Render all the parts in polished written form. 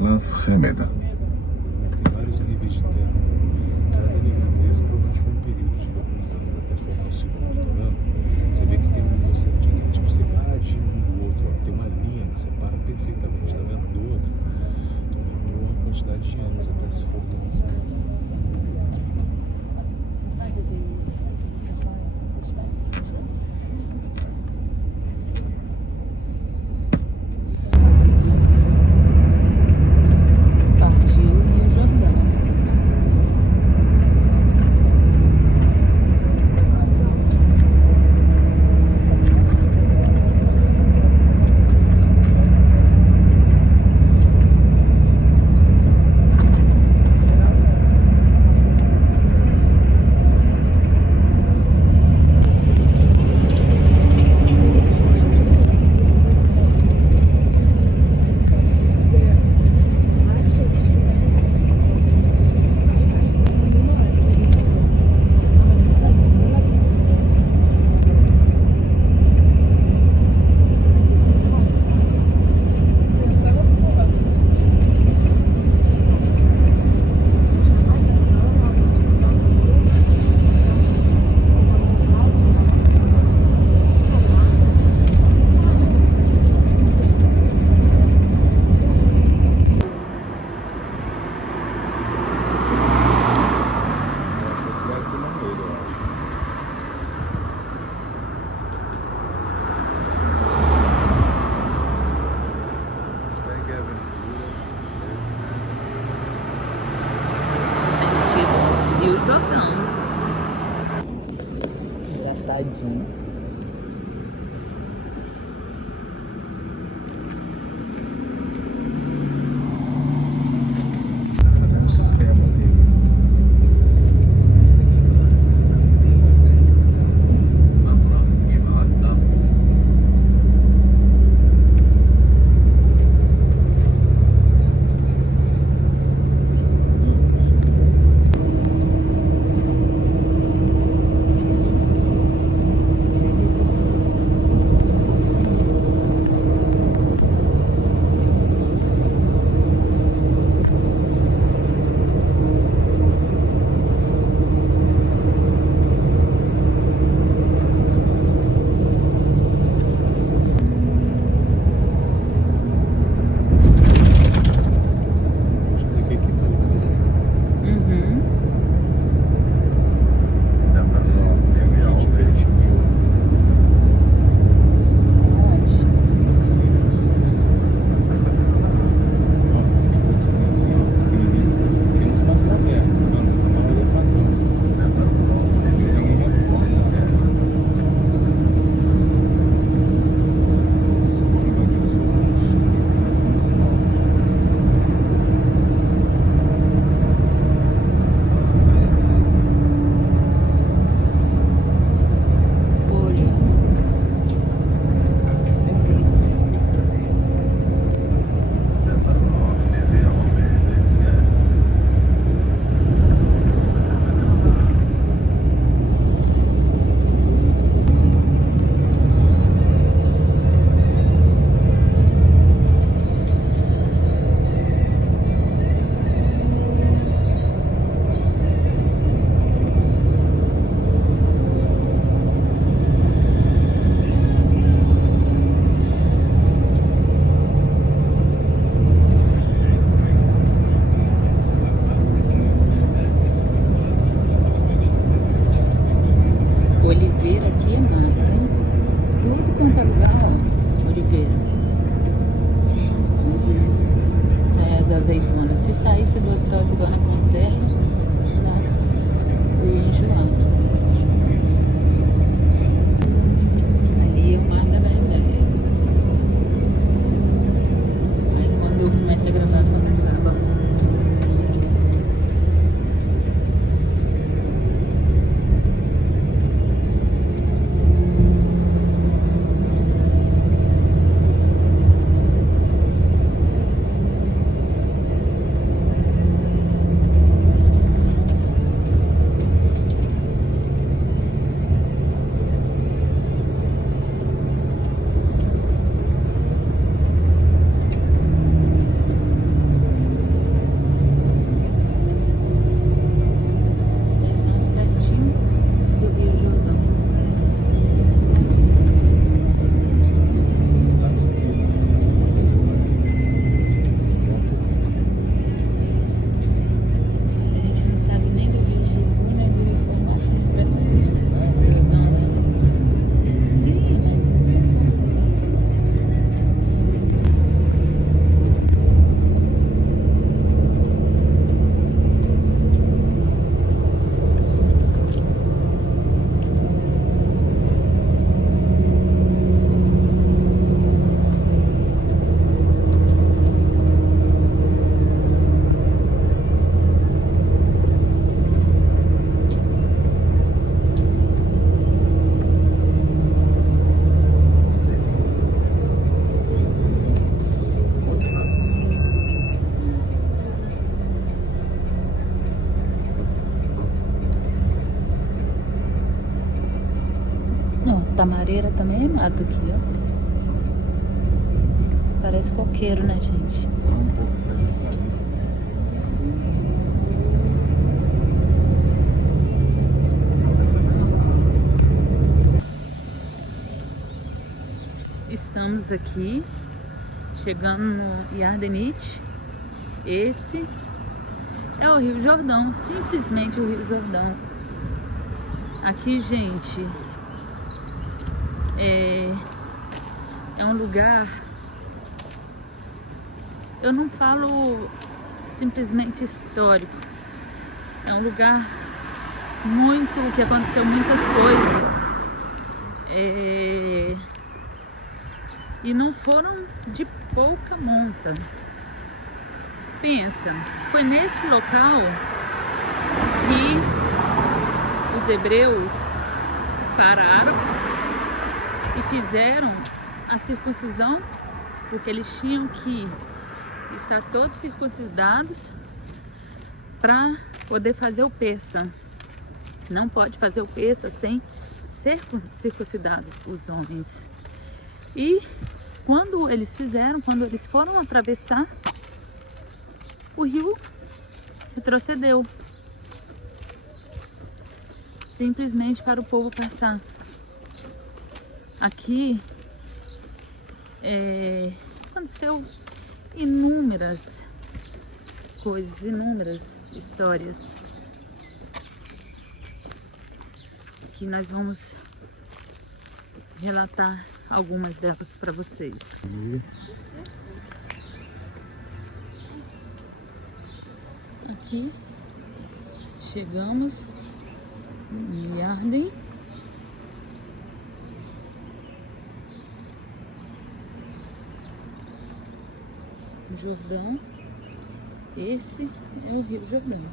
מחלף חמד. Tem vários níveis de terra. Cada nível desse provavelmente foi um período de alguns anos até formar o segundo, tá vendo? Você vê que tem um nível certinho que tipo, separa de um do outro. Ó. Tem uma linha que separa perfeitamente, tá vendo? Do outro. Então demorou uma quantidade de anos até se formar essa linha. Engraçadinho. É um sistema dele. Oliveira aqui é mata, hein? Tudo quanto é lugar, ó. Oliveira. Mas sai as azeitonas. Se saísse gostosa igual na conserva, nossa, eu ia enjoar. Ali é o Mar da Galileia. Aí quando eu começo a gravar, quando acaba. coqueira também é mato aqui, ó. Parece coqueiro, né, gente? Um pouco pra gente sair. Estamos aqui, chegando no Yardenit. Esse é o Rio Jordão, simplesmente o Rio Jordão. Aqui, gente, é um lugar, eu não falo simplesmente histórico, é um lugar que aconteceu muitas coisas, e não foram de pouca monta. Pensa, foi nesse local que os hebreus pararam e fizeram a circuncisão, porque eles tinham que estar todos circuncidados para poder fazer o Pessa. Não pode fazer o Pessa sem ser circuncidado, os homens. E quando eles foram atravessar, o rio retrocedeu, simplesmente para o povo passar. Aqui aconteceu inúmeras coisas, inúmeras histórias, que nós vamos relatar algumas delas para vocês. Aqui chegamos em Yarden. Jordão. Esse é o Rio Jordão.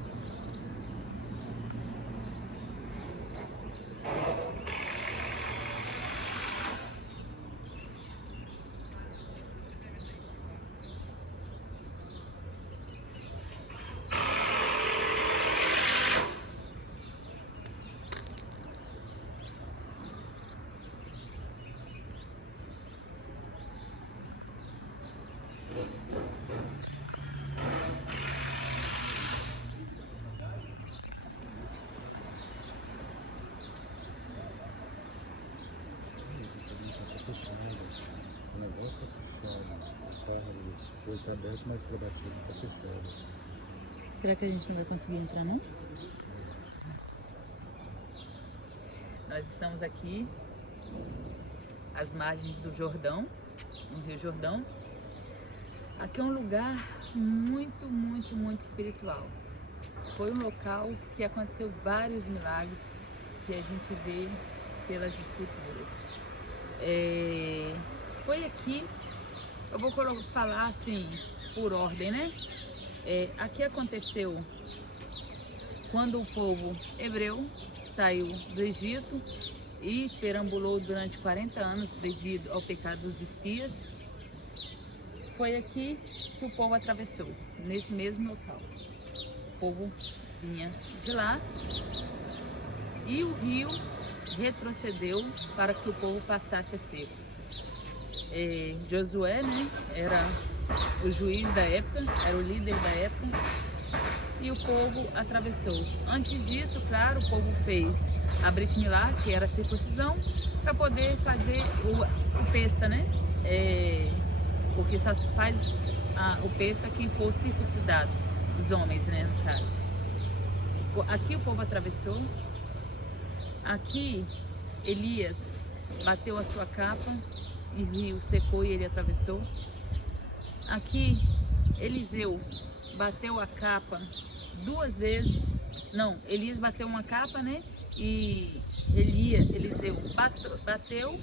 O negócio tá fechado. O carro depois tá aberto, mas para batismo tá fechado. Será que a gente não vai conseguir entrar, não? Nós estamos aqui às margens do Jordão, no Rio Jordão. Aqui é um lugar muito, muito, muito espiritual. Foi um local que aconteceu vários milagres que a gente vê pelas escrituras. Foi aqui, eu vou falar assim, por ordem, né? Aqui aconteceu quando o povo hebreu saiu do Egito e perambulou durante 40 anos devido ao pecado dos espias. Foi aqui que o povo atravessou, nesse mesmo local. O povo vinha de lá e o rio retrocedeu para que o povo passasse a seco. Josué, né, era o juiz da época, era o líder da época, e o povo atravessou. Antes disso, claro, o povo fez a Brit Milá, que era a circuncisão, para poder fazer o Pessa, né? Porque só faz o Pessa quem for circuncidado, os homens, né, no caso. Aqui o povo atravessou. Aqui Elias bateu a sua capa e o rio secou e ele atravessou. Aqui Eliseu bateu a capa 2 vezes. Não, Elias bateu uma capa, né? E Eliseu bateu,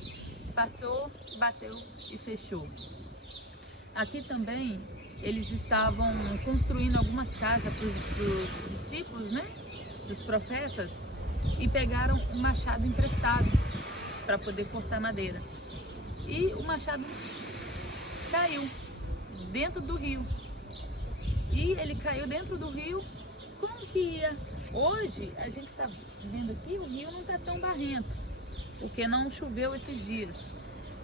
passou, bateu e fechou. Aqui também eles estavam construindo algumas casas para os discípulos, né? Dos profetas, e pegaram um machado emprestado para poder cortar madeira. E o machado caiu dentro do rio. E ele caiu dentro do rio, como que ia? Hoje, a gente está vendo aqui, o rio não está tão barrento. porque não choveu esses dias.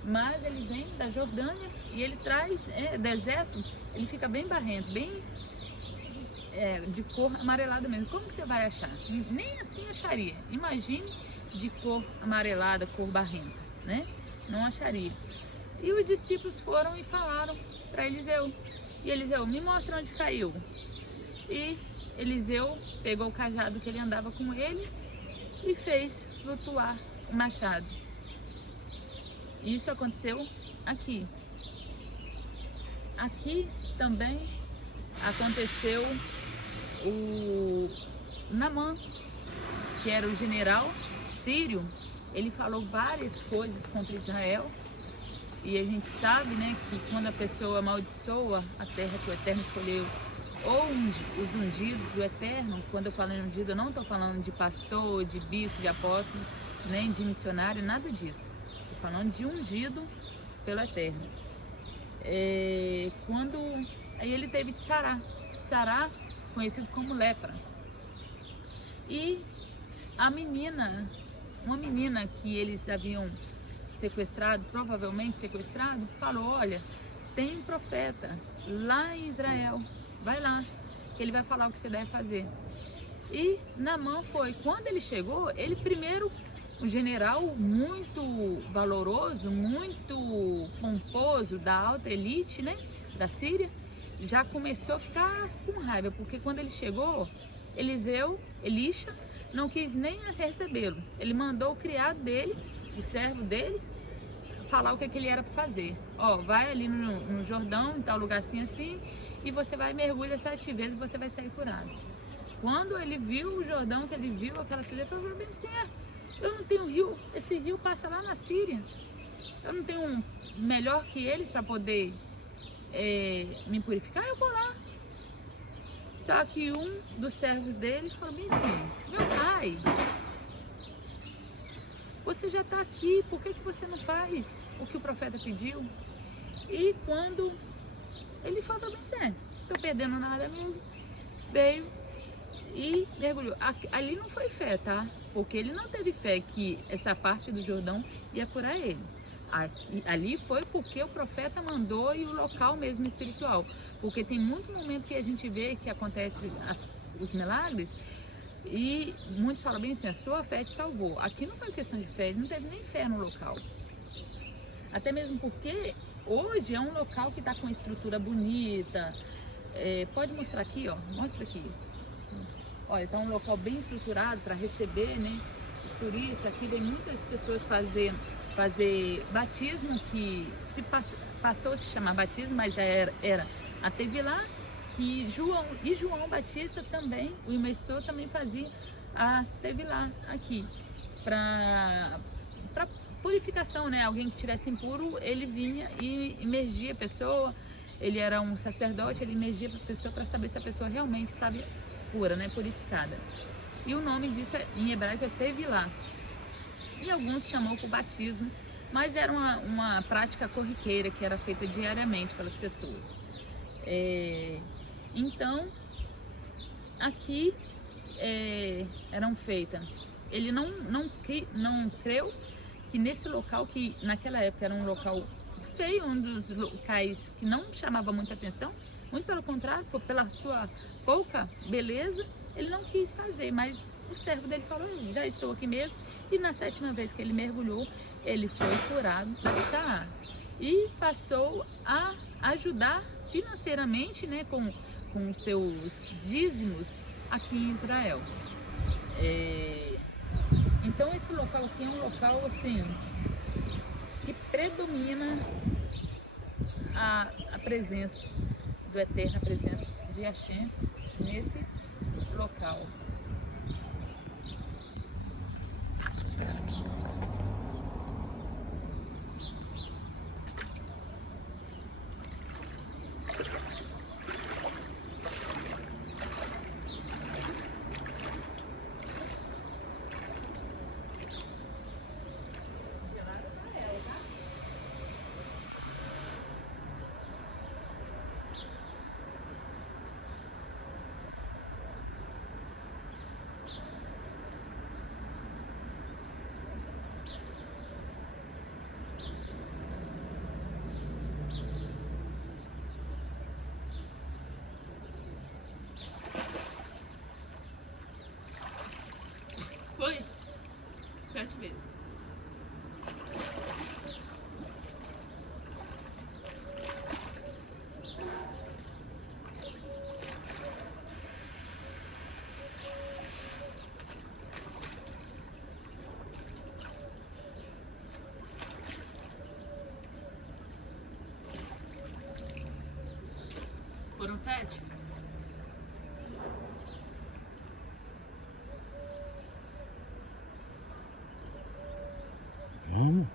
Mas ele vem da Jordânia e ele traz deserto, ele fica bem barrento, bem de cor amarelada mesmo. Como que você vai achar? Nem assim acharia. Imagine de cor amarelada, cor barrenta, né? Não acharia. E os discípulos foram e falaram para Eliseu. E Eliseu, me mostra onde caiu. E Eliseu pegou o cajado que ele andava com ele e fez flutuar o machado. Isso aconteceu aqui. Aqui também aconteceu o Naamã, que era o general sírio. Ele falou várias coisas contra Israel. E a gente sabe, né, que quando a pessoa amaldiçoa a terra que o Eterno escolheu, ou os ungidos do Eterno, quando eu falo em ungido, eu não estou falando de pastor, de bispo, de apóstolo, nem de missionário, nada disso. Estou falando de ungido pelo Eterno. Aí ele teve de Sará, conhecido como lepra. E uma menina que eles haviam sequestrado, provavelmente sequestrado, falou, olha, tem um profeta lá em Israel, vai lá, que ele vai falar o que você deve fazer. E Naamã foi. Quando ele chegou, ele primeiro, um general muito valoroso, muito pomposo, da alta elite, né, da Síria, já começou a ficar com raiva, porque quando ele chegou, Elisha, não quis nem recebê-lo. Ele mandou o criado dele, o servo dele, falar o que ele era para fazer. Ó, vai ali no Jordão, em tal lugar assim, e você vai mergulhar 7 vezes e você vai sair curado. Quando ele viu o Jordão, que ele viu aquela sujeira, ele falou bem assim, eu não tenho rio, esse rio passa lá na Síria. Eu não tenho um melhor que eles para poder me purificar, eu vou lá. Só que um dos servos dele falou bem assim, meu pai, você já está aqui, por que você não faz o que o profeta pediu? E quando ele falou bem assim, estou perdendo nada mesmo, veio e mergulhou. Ali não foi fé, tá? Porque ele não teve fé que essa parte do Jordão ia curar ele. Ali foi porque o profeta mandou e o local mesmo espiritual. Porque tem muito momento que a gente vê que acontece os milagres e muitos falam bem assim, a sua fé te salvou. Aqui não foi questão de fé, ele não teve nem fé no local. Até mesmo porque hoje é um local que está com estrutura bonita. Pode mostrar aqui, ó, mostra aqui. Olha, tá um local bem estruturado para receber, né, os turistas. Aqui vem muitas pessoas fazer batismo, que passou a se chamar batismo, mas era a Tevilá, que João Batista também, o imersor também fazia as Tevilá aqui, para purificação, né? Alguém que estivesse impuro, ele vinha e imergia a pessoa, ele era um sacerdote, ele imergia a pessoa para saber se a pessoa realmente estava pura, né? Purificada. E o nome disso em hebraico é Tevilá. E alguns chamam por batismo, mas era uma prática corriqueira que era feita diariamente pelas pessoas. Então, aqui eram feitas. Ele não creu que nesse local, que naquela época era um local feio, um dos locais que não chamava muita atenção, muito pelo contrário, pela sua pouca beleza, ele não quis fazer, mas o servo dele falou, já estou aqui mesmo, e na 7ª vez que ele mergulhou, ele foi curado dessa e passou a ajudar financeiramente, né, com seus dízimos aqui em Israel. Então esse local aqui é um local assim que predomina a presença do Eterno, a presença de Hashem nesse local. Foi 7 vezes. Foram 7? Vamos.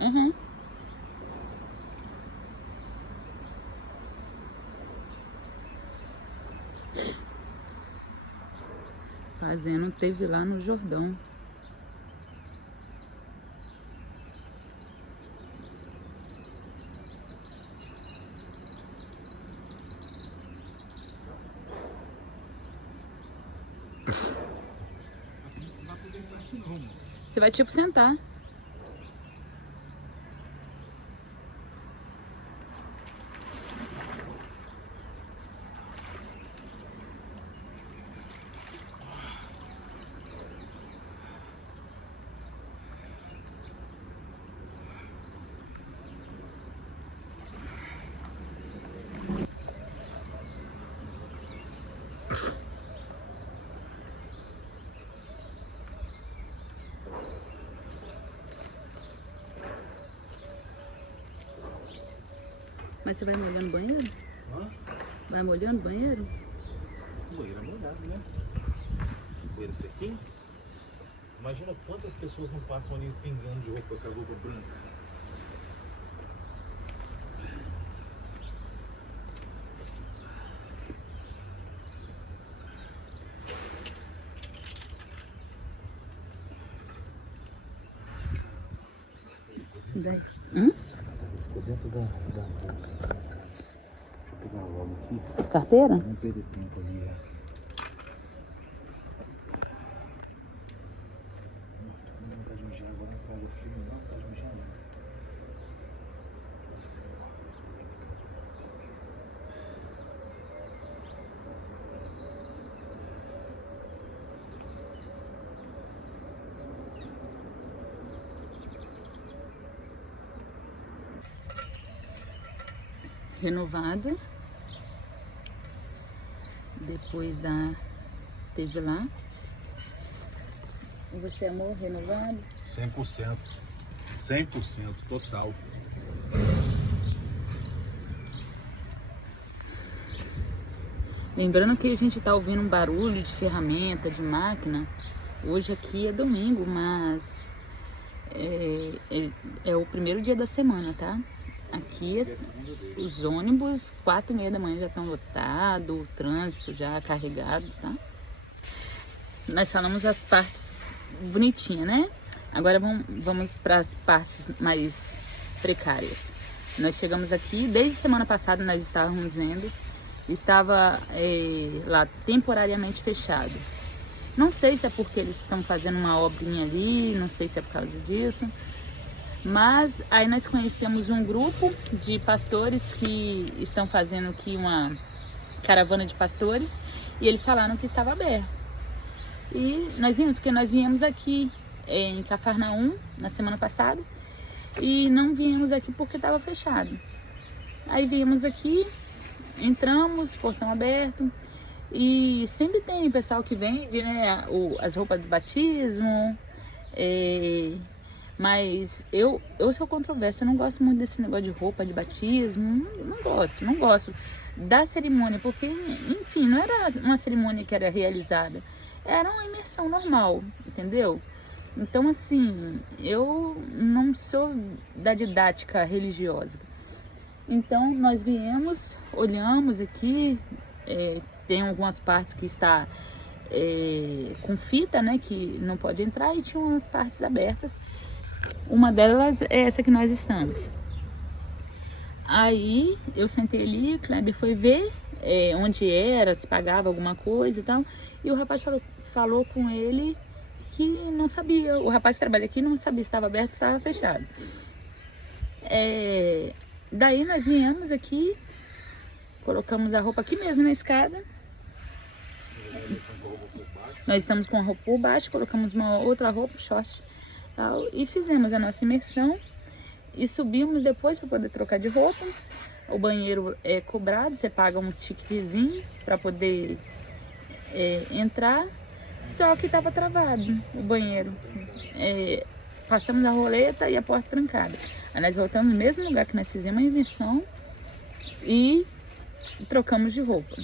Uhum. Fazendo teve lá no Jordão. Não vai poder entrar aqui não, mano. Você vai tipo sentar. Mas você vai molhando o banheiro? Hã? Vai molhando o banheiro? O banheiro é molhado, né? Que banheiro sequinho. Imagina quantas pessoas não passam ali pingando de roupa com a roupa branca. Ficou dentro da bolsa. Deixa eu pegar logo aqui. Carteira? Não perder tempo ali. Tô com vontade de mijar agora nessa água fria. Não dá vontade de mijar ainda. Renovada. Depois da... Teve lá. E você, amor, renovado? 100%. 100% total. Lembrando que a gente tá ouvindo um barulho de ferramenta, de máquina. Hoje aqui é domingo, mas é o primeiro dia da semana, tá? Aqui os ônibus 4h30 da manhã já estão lotados, o trânsito já carregado, tá? Nós falamos as partes bonitinhas, né? Agora vamos para as partes mais precárias. Nós chegamos aqui, desde semana passada nós estávamos vendo, estava lá temporariamente fechado. Não sei se é porque eles estão fazendo uma obrinha ali, não sei se é por causa disso. Mas aí nós conhecemos um grupo de pastores que estão fazendo aqui uma caravana de pastores e eles falaram que estava aberto. E nós vimos, porque nós viemos aqui em Cafarnaum na semana passada e não viemos aqui porque estava fechado. Aí viemos aqui, entramos, portão aberto e sempre tem pessoal que vende, né, as roupas do batismo. Mas eu sou controversa, eu não gosto muito desse negócio de roupa de batismo, não gosto da cerimônia, porque, enfim, não era uma cerimônia que era realizada, era uma imersão normal, entendeu? Então, assim, eu não sou da didática religiosa. Então, nós viemos, olhamos aqui, tem algumas partes que está com fita, né, que não pode entrar, e tinha umas partes abertas. Uma delas é essa que nós estamos. Aí eu sentei ali, o Kleber foi ver onde era, se pagava alguma coisa e tal. E o rapaz falou com ele que não sabia. O rapaz que trabalha aqui não sabia se estava aberto ou se estava fechado. Daí nós viemos aqui, colocamos a roupa aqui mesmo na escada. Nós estamos com a roupa por baixo, colocamos uma outra roupa, short, tal, e fizemos a nossa imersão. E subimos depois para poder trocar de roupa. O banheiro é cobrado, você paga um ticketzinho para poder entrar. Só que estava travado o banheiro. Passamos a roleta e a porta trancada. Aí nós voltamos no mesmo lugar que nós fizemos a imersão e trocamos de roupa.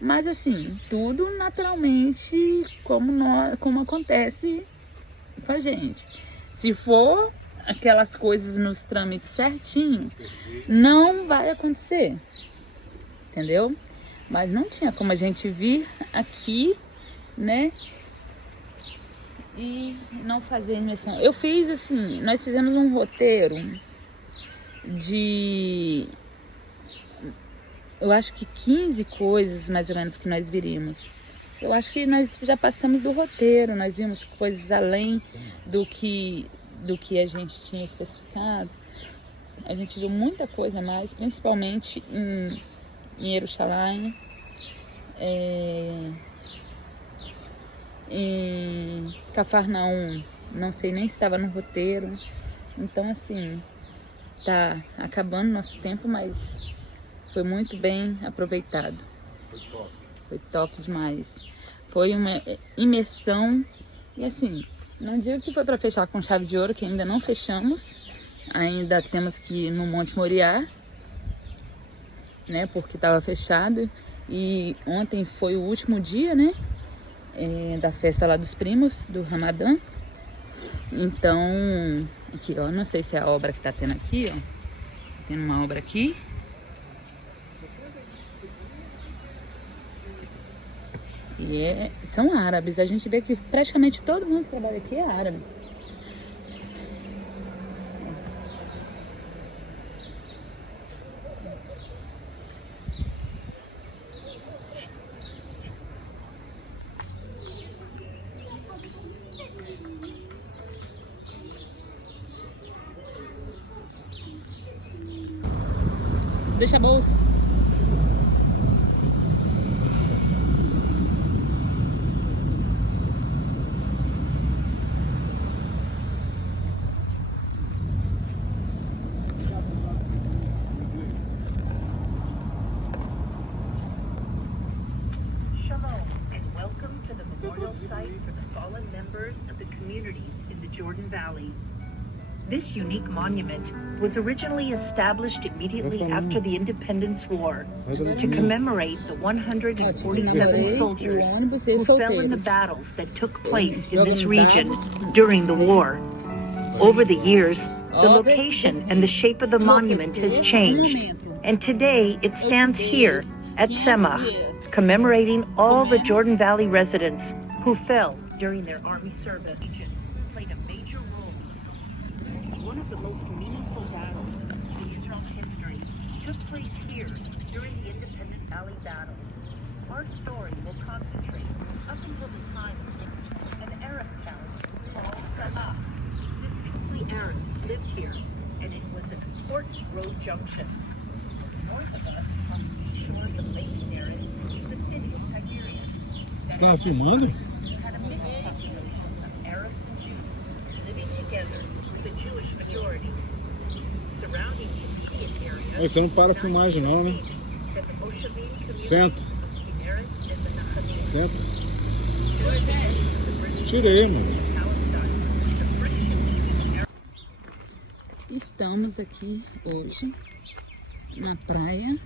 Mas assim, tudo naturalmente como acontece com a gente. Se for aquelas coisas nos trâmites certinho, não vai acontecer, entendeu? Mas não tinha como a gente vir aqui, né, e não fazer imersão. Eu fiz assim, nós fizemos um roteiro de, eu acho que 15 coisas mais ou menos que nós viríamos. Eu acho que nós já passamos do roteiro, nós vimos coisas além do que a gente tinha especificado. A gente viu muita coisa a mais, principalmente em Jerusalém, em Cafarnaum, não sei nem se estava no roteiro. Então assim, tá acabando nosso tempo, mas foi muito bem aproveitado. Foi top demais. Foi uma imersão e assim, não digo que foi para fechar com chave de ouro, que ainda não fechamos. Ainda temos que ir no Monte Moriá, né? Porque estava fechado. E ontem foi o último dia, né? Da festa lá dos primos, do Ramadã. Então, aqui, ó, não sei se é a obra que tá tendo aqui, ó. Tem uma obra aqui. E são árabes. A gente vê que praticamente todo mundo que trabalha aqui é árabe. Deixa a bolsa. Site for the fallen members of the communities in the Jordan Valley. This unique monument was originally established immediately after the Independence War to commemorate the 147 soldiers who fell in the battles that took place in this region during the war. Over the years, the location and the shape of the monument has changed, and today it stands here at Semach, commemorating all the Jordan Valley residents who fell during their army service. Played a major role. One of the most meaningful battles in Israel's history took place here during the Independence Valley battle. Our story will concentrate up until the time of an Arab town called Salah. Existing Arabs lived here, and it was an important road junction. North of us, on the seashores of Lake Kinneret, is the city of Tiberias. Você estava filmando? Had a mixed population of Arabs and Jews living together with a Jewish majority. Surrounding the immediate area, Você não para a filmagem não, né? that the Moshavim community Senta. of Kinneret and the Nachamim. Senta. Towards the end of the British Tirei, mano. Palestine, the friction between Arabs Estamos aqui hoje na praia,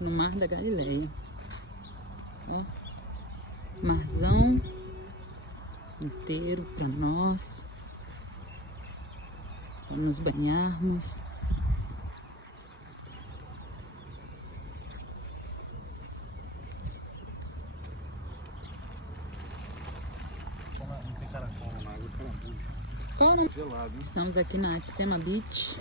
no Mar da Galileia. Ó, marzão inteiro para nós, para nos banharmos. Tô, né? Gelado, hein? Estamos aqui na Atsema Beach.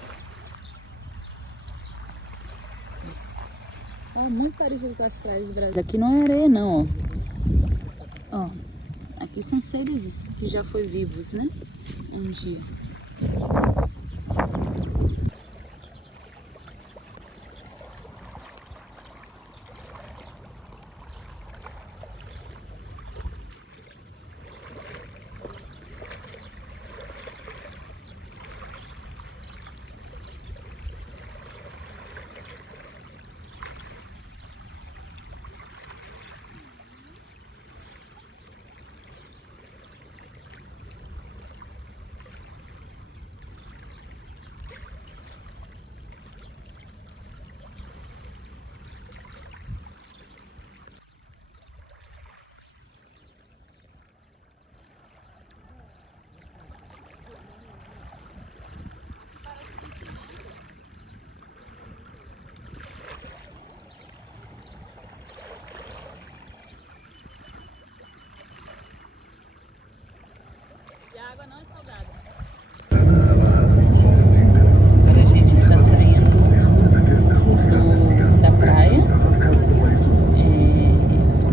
É muito parecido com as praias do Brasil. Aqui não é areia não, ó. Ó, aqui são seres que já foi vivos, né? Um dia. E a água não é salgada. Agora a gente está saindo da praia.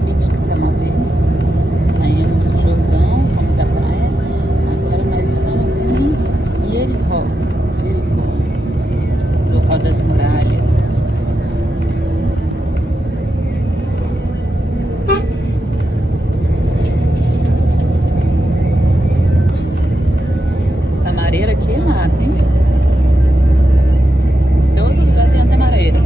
Beach de Samavé. Saímos do Jordão, fomos da praia. Agora nós estamos em Jericó, local das muralhas. Tamareira queimada, hein? Todo lugar tem a tamareira.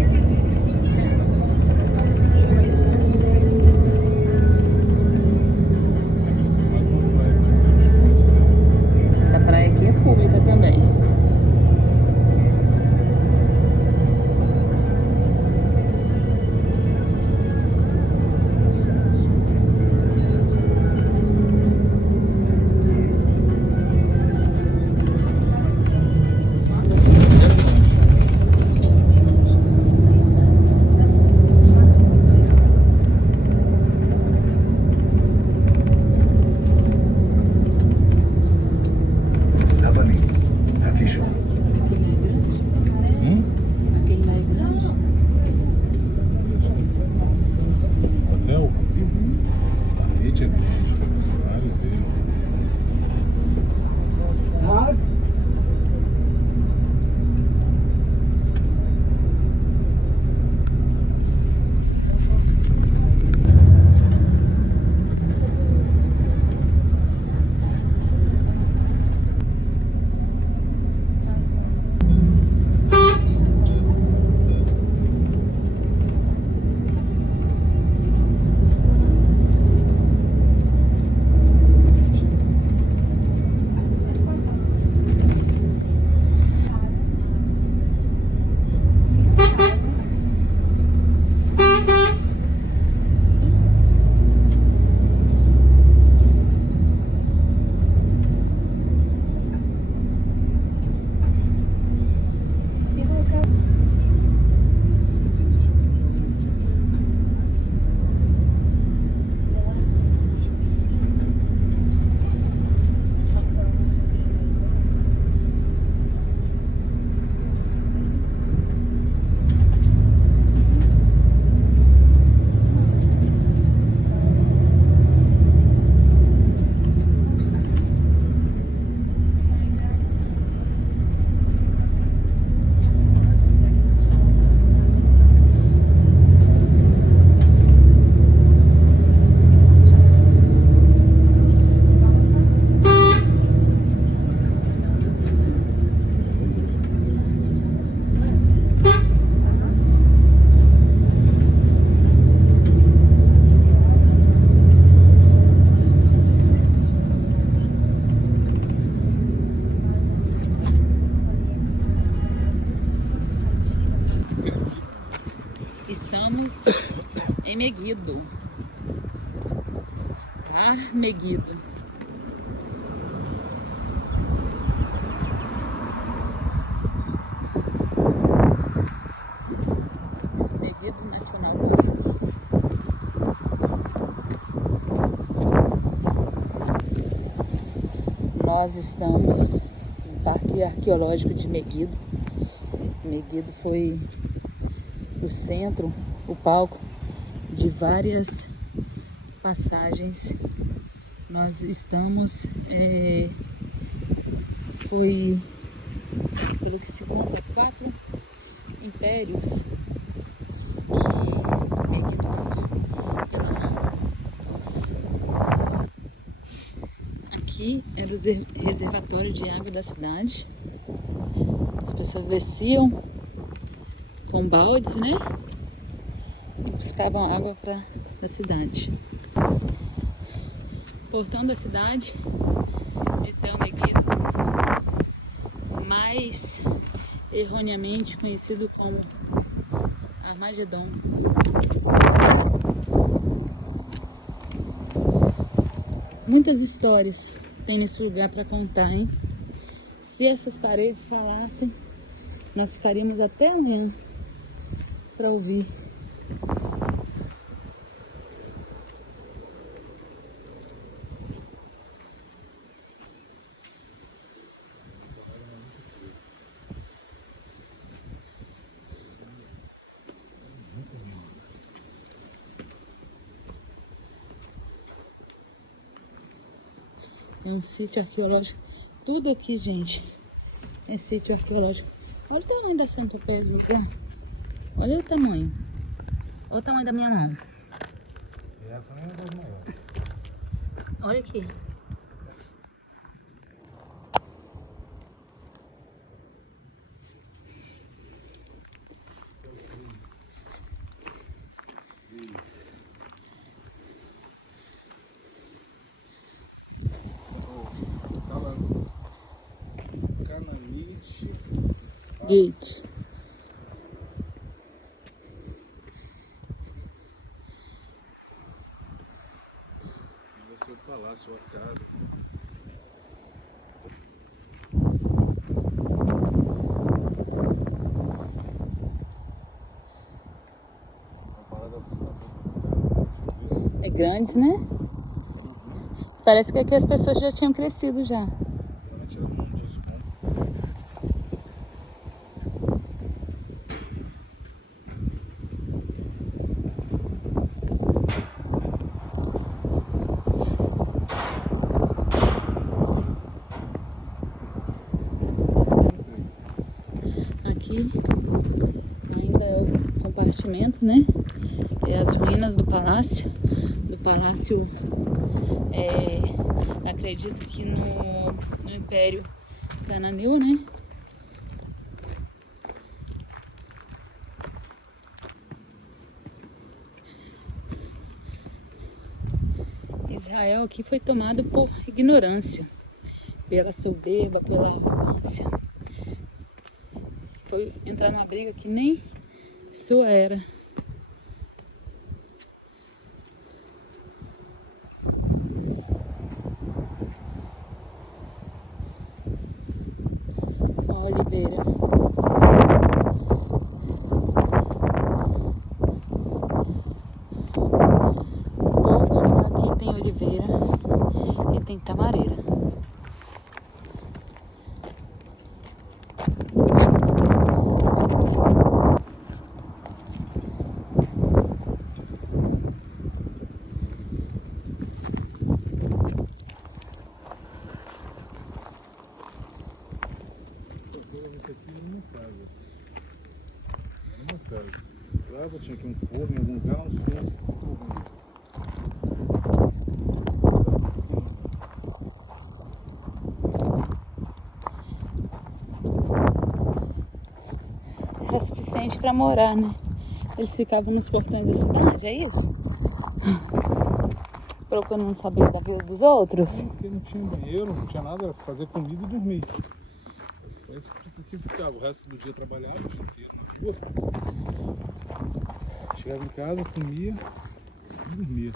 Essa praia aqui é pública também. Aquele lá é grande. Hotel? Uhum. A rede é grande. Vários deles. Estamos em Megiddo. Megiddo. Megiddo National Park. Nós estamos Parque Arqueológico de Megido. Megido foi o centro, o palco de várias passagens. Nós estamos, foi, pelo que se conta, 4 impérios que Megido passou pela. Nossa. Aqui era o reservatório de água da cidade. As pessoas desciam com baldes, né? E buscavam água para a cidade. Portão da cidade, Metel Megido, mais erroneamente conhecido como Armagedon. Muitas histórias tem nesse lugar para contar, hein? Se essas paredes falassem, nós ficaríamos até amanhã para ouvir. É um sítio arqueológico. Tudo aqui, gente, é sítio arqueológico. Olha o tamanho da centopeia do lugar. Olha o tamanho. Olha o tamanho da minha mão. E essa não é das maiores. Olha aqui. Gate. Vai ser o palácio, a casa. É grande, né? Parece que aqui as pessoas já tinham crescido já. Aqui ainda é o compartimento, né? É as ruínas do palácio. Acredito que no Império Cananeu, né? Israel aqui foi tomado por ignorância, pela soberba, pela arrogância. Foi entrar numa briga que nem sua era. Oliveira. Todo lugar aqui tem oliveira e tem tamareira. Lá tinha aqui um forno em algum lugar, um forno. Era suficiente para morar, né? Eles ficavam nos portões da cidade, é isso? Procurando saber da vida dos outros. Porque não tinha banheiro, não tinha nada, fazer comida e dormir. Foi isso que ficava. O resto do dia trabalhava, o dia inteiro na rua. Chegava em casa, comia e dormia.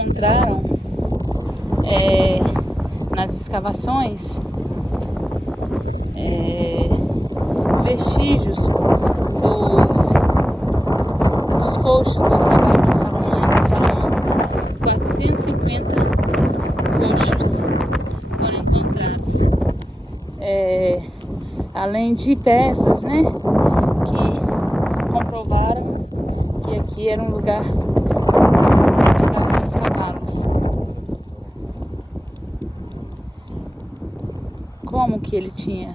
encontraram nas escavações vestígios dos coxos dos cavalos de Salomão. 450 coxos foram encontrados, além de peças, né, que comprovaram que aqui era um lugar que ficavam os cavalos. Como que ele tinha?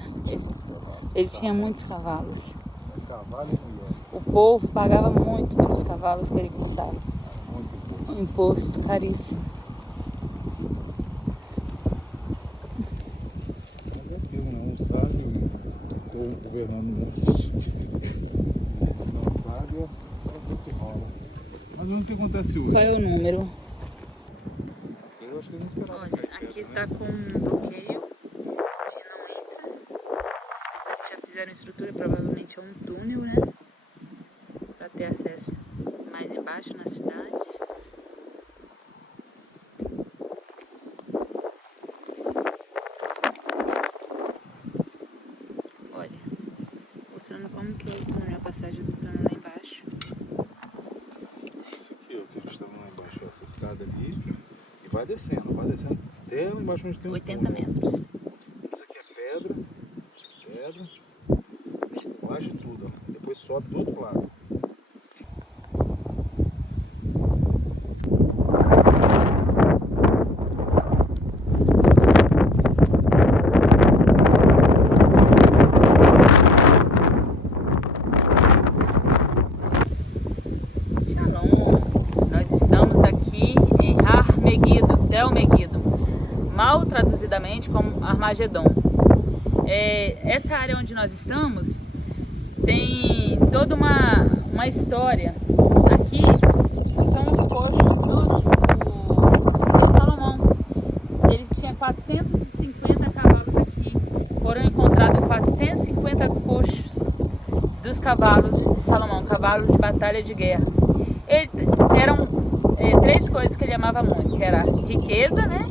Ele tinha muitos cavalos. O povo pagava muito pelos cavalos que ele cuidava. Um imposto caríssimo. Não sabe o governando não sabe o que rola. Mas vamos o que acontece hoje. Qual é o número? Eu acho que eles esperavam. Olha, aqui tá com um bloqueio de não entra. Já fizeram estrutura, provavelmente é um túnel, né? Para ter acesso mais embaixo nas cidades. Olha, mostrando como que é o túnel, a passagem do túnel lá embaixo. Isso aqui, ó, que a gente estava lá embaixo, ó, essa escada ali, e vai descendo até lá embaixo onde tem 80 metros. Isso aqui é pedra, baixa tudo, ó. Depois sobe do outro lado. Mal traduzidamente como Armagedon. Essa área onde nós estamos tem toda uma história. Aqui são os coxos do rei Salomão. Ele tinha 450 cavalos aqui. Foram encontrados 450 coxos dos cavalos de Salomão, cavalos de batalha de guerra. Eram três coisas que ele amava muito, que era riqueza, né?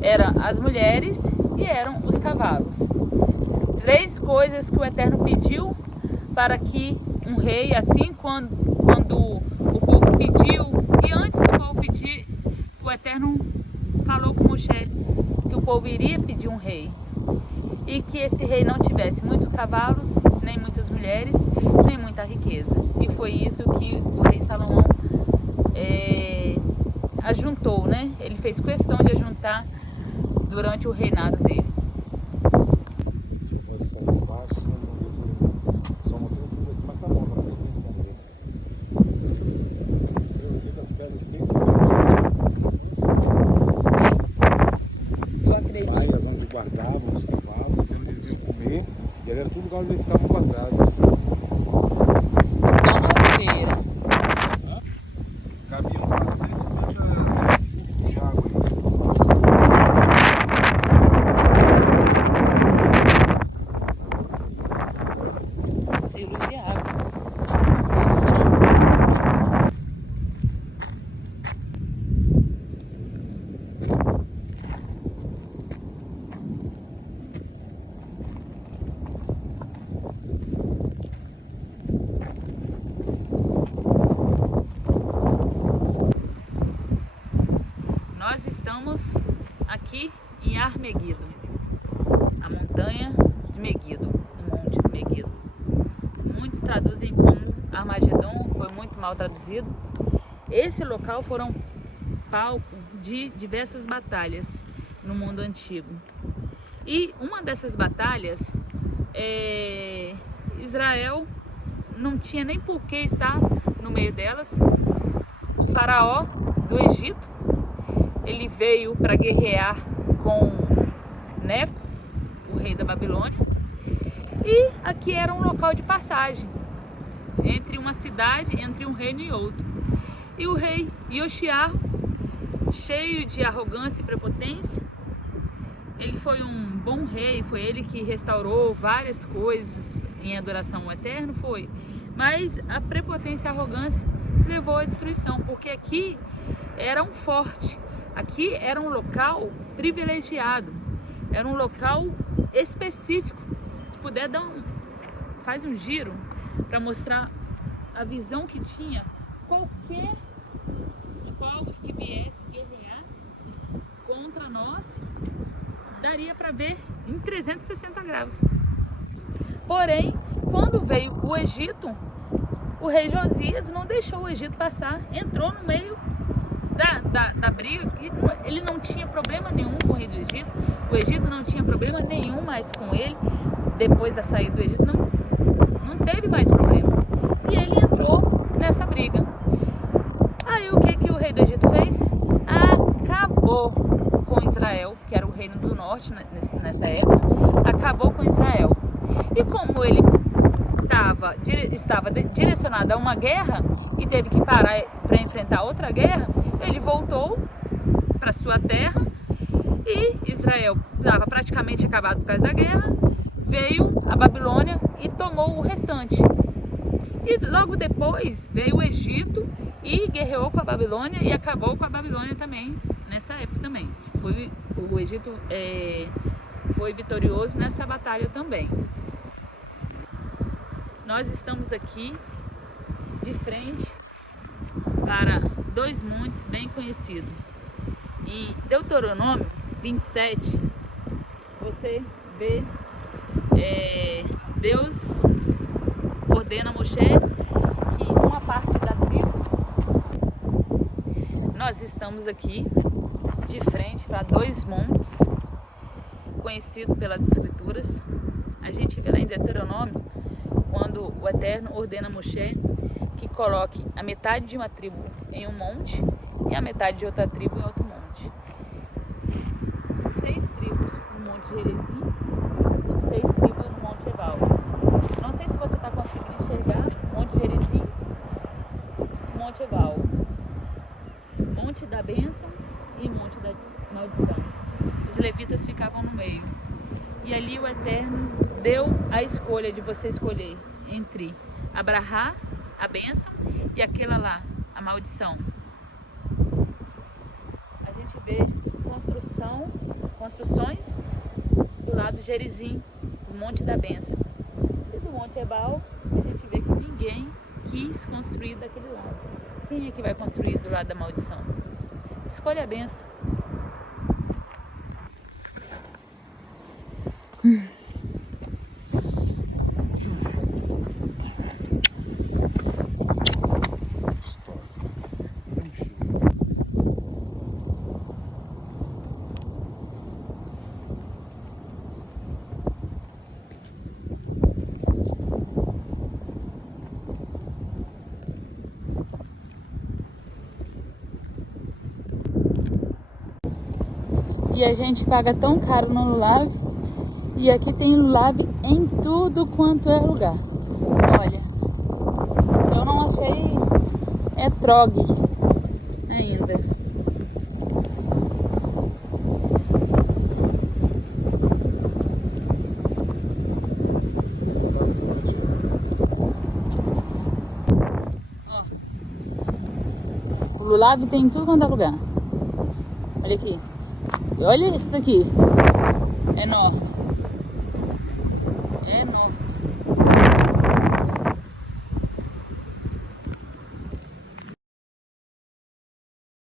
Eram as mulheres e eram os cavalos. Três coisas que o Eterno pediu para que um rei, assim quando o povo pediu, e antes do povo pedir, o Eterno falou com Moshe que o povo iria pedir um rei. E que esse rei não tivesse muitos cavalos, nem muitas mulheres, nem muita riqueza. E foi isso que o rei Salomão ajuntou, né? Ele fez questão de ajuntar durante o reinado dele. Só mostrei tudo aqui, mas tá bom, pra gente entender. Das pedras bem Eu acredito. praias onde guardavam os cavalos, onde eles iam comer, e ali era tudo lugar onde eles ficavam guardados. Cabiam 450 metros de água ali. Selo de água. Nós estamos aqui em Ar-Megido, a montanha de Megido, o monte de Megido. Muitos traduzem como Armagedon, foi muito mal traduzido. Esse local foram palco de diversas batalhas no mundo antigo. E uma dessas batalhas, Israel não tinha nem por que estar no meio delas. O faraó do Egito, ele veio para guerrear com Neco, o rei da Babilônia, e aqui era um local de passagem entre uma cidade, entre um reino e outro. E o rei Yoshiarro, cheio de arrogância e prepotência, ele foi um bom rei, foi ele que restaurou várias coisas em adoração ao Eterno, foi. Mas a prepotência e a arrogância levou à destruição, porque aqui era um forte. Aqui era um local privilegiado, era um local específico. Se puder faz um giro para mostrar a visão que tinha qualquer povos que viesse guerrear contra nós, daria para ver em 360 graus. Porém, quando veio o Egito, o rei Josias não deixou o Egito passar, entrou no meio da briga. Ele não tinha problema nenhum com o rei do Egito, o Egito não tinha problema nenhum mais com ele. Depois da saída do Egito não teve mais problema, e ele entrou nessa briga. Aí o que o rei do Egito fez? Acabou com Israel, que era o reino do norte nessa época, acabou com Israel. E como ele estava direcionado a uma guerra e teve que parar para enfrentar outra guerra, ele voltou para sua terra, e Israel estava praticamente acabado por causa da guerra. Veio a Babilônia e tomou o restante. E logo depois veio o Egito e guerreou com a Babilônia e acabou com a Babilônia também, nessa época também. O Egito foi vitorioso nessa batalha também. Nós estamos aqui de frente para dois montes bem conhecidos. Em Deuteronômio 27, você vê Deus ordena a Moshe que uma parte da tribo. Nós estamos aqui de frente para dois montes conhecidos pelas escrituras. A gente vê lá em Deuteronômio quando o Eterno ordena a Moshe que coloque a metade de uma tribo em um monte e a metade de outra tribo em outro monte. 6 tribos no Monte Gerizim, 6 tribos no Monte Ebal. Não sei se você está conseguindo enxergar Monte Gerizim, Monte Ebal, Monte da Bênção e Monte da Maldição. Os levitas ficavam no meio. E ali o Eterno deu a escolha de você escolher entre Abrahá, a bênção, e aquela lá, a maldição. A gente vê construções do lado de Gerizim, do Monte da Bênção. E do Monte Ebal, a gente vê que ninguém quis construir daquele lado. Quem é que vai construir do lado da maldição? Escolha a bênção. E a gente paga tão caro no Lulav, e aqui tem Lulav em tudo quanto é lugar. Olha, eu não achei etrog ainda. O Lulav tem em tudo quanto é lugar. Olha aqui. Olha isso aqui, enorme, enorme.